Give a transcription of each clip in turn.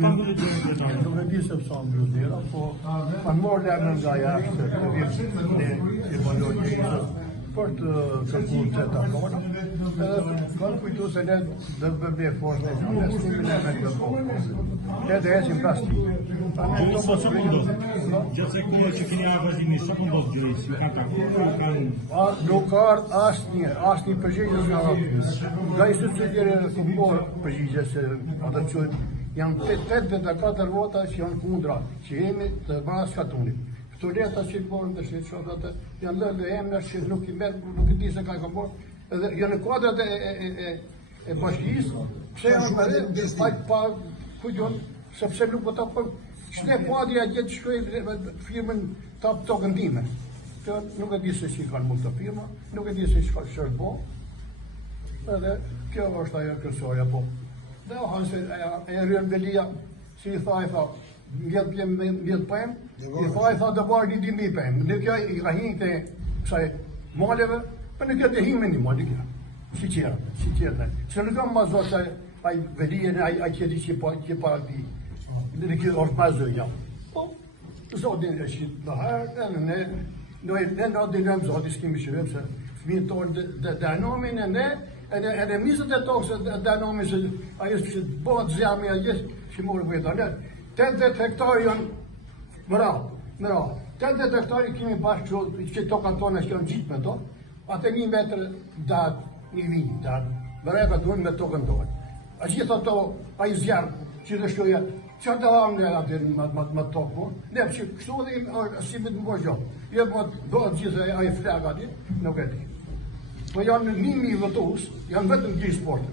Nuk e di se pësa mbyll dera, po kanë morë lërën nga jashtë e valorizuar për të kërkuar të takona. Kanë kujtu se ne do të bëjmë forcë në investimin e vetë. Ne do ecim pas tij. Gjatë kohë që keni vazhdimisht, sa po gjëj, si kanë takuar, nuk ka asnjë përgjigje nga aty. Nga institucionet e futbollit përgjigje se ata çojnë janë 84 vota që janë kundra, që jemi të bashkë shkatunit. Këto leta që i borën të shqetë shotë atë, janë lëllë e emna që nuk i merë, nuk i di se ka borë, edhe janë në kuadrat e bashkisë, pse janë përre, hajtë pa kujton, sepse nuk po ta për, shne padri a gjithë shkoj firmën ta tokën time. Nuk e di se që i kanë mund të firma, nuk e di se që është bo, edhe kjo është ajo kërsoja, po. Dhe hanse e rrën Belia, si i tha, mjetë pëmë, i tha dhe barë një dimi pëmë. Në kjo i ka hinë të kësaj maleve, për në kjo të hinë me një malë kjo. Si qërë. Se në kam ma zotë se a i Belien, a i qëti që pa di, në kjo është ma zë jam. Po, zotin e shqitë në herë, ne në dinëm zotin s'kemi shërëm, se fëmijë tonë dënomin e ne, edhe mizët e tokë se dënomin se ajo që bëhet zjami a gjithë që morë vëjta. 80 hektarë janë mëra. 80 hektarë kemi bashkë që tokat tona që janë gjitë me to, atë 1 metrë datë, 1 vijë datë, mëreka duhen me tokën tonë. A gjithë ato, a i zjarë që dhe shtoja, që të hamë në atë më tokë po, ne që kështu dhe si me të më bëjë gjohë. Jo bëhet gjithë a i flagë ati, nuk e di. Po janë 1.000 votus, janë vetëm gjithë sportën.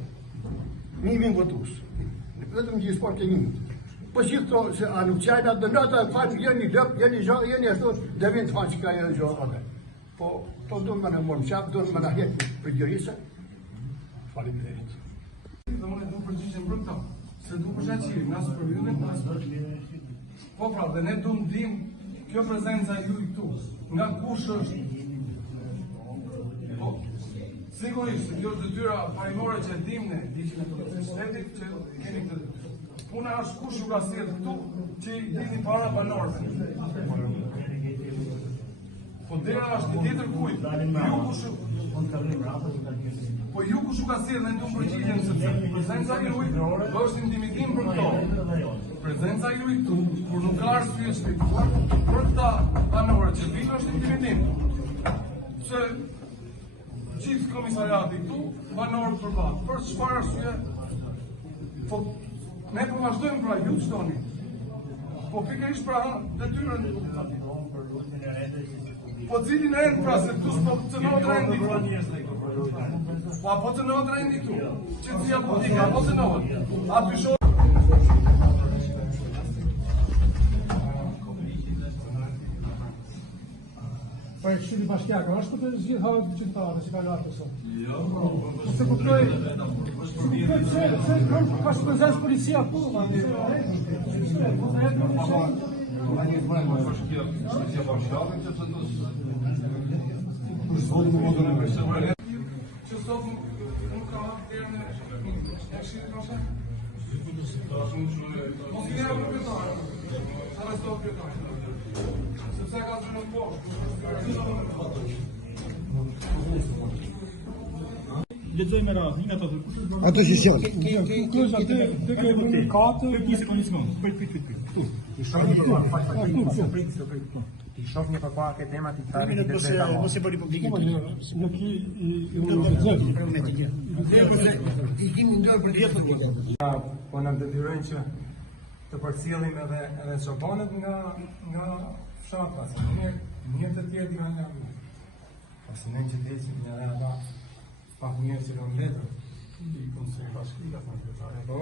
1.000 votus. Vetëm gjithë sportën e 1.000. Po gjithë to, se a nuk qajnë atë dënata, faqë jeni lëpë, jeni ashtu, dhe vinë të faqë që ka e gjohë atë. Po, to do më në morë më qapë, do më në hekë për gjërisë. Falim dhe rritë. Dhe unë e du përgjishën për këta, se du për shaqiri, nësë për ju në nësë. Po pra, dhe ne du më dim kjo prezenca ju i këtu, nga kush është. Sigurisht, se kjo detyra parimore që e dim ne, diqin e të shtetit që keni këtë detyra. Puna është kush u ka sjellë këtu që i dini para banorëve. Po dera është një tjetër kujt. Po ju kush u ka sjellë në të përgjigjen sepse prezenca juaj do është intimidim për këto. Prezenca juaj këtu, kur nuk ka arsye shpjeguar, për këta banorë që vinë është intimidim. Se gjithë komisariati këtu, banorët përbat. Për çfarë arsye? Po ne po vazhdojmë pra ju të shtoni. Po pikërisht pra detyrën. Po cilin e pra se këtu s'po të nëtë rendi këtu. Po apo të nëtë rendi këtu. Që të zja politika, apo të nëtë. A pysho... Pa e këshiri bashkjaka, është për të gjithë halët të qytetarë që ka lartë të sot? Jo, se kuptoj, ka shë prezencë policia këtu, që sot nuk ka dherë në këshiri pashe? Mos i njerë për kërtarë, sa në stofë kërtarë. Sepse ka të në poshtë. lexojmë radhën, nga ato. Ato që sjellë. Kush atë të kemi katë, Një sekondë. Këtu. Ti shoh një përpara këtë tema ti tani Në mos e bëri publike. në ki I kemi ndërë për të publike. po na detyrojnë që të përcjellim edhe çobanët nga fshatra, se mirë të tjerë janë nga. Pasi ne që të ecim në ata pa njerëz që kanë letër, i konsideroj bashkia, po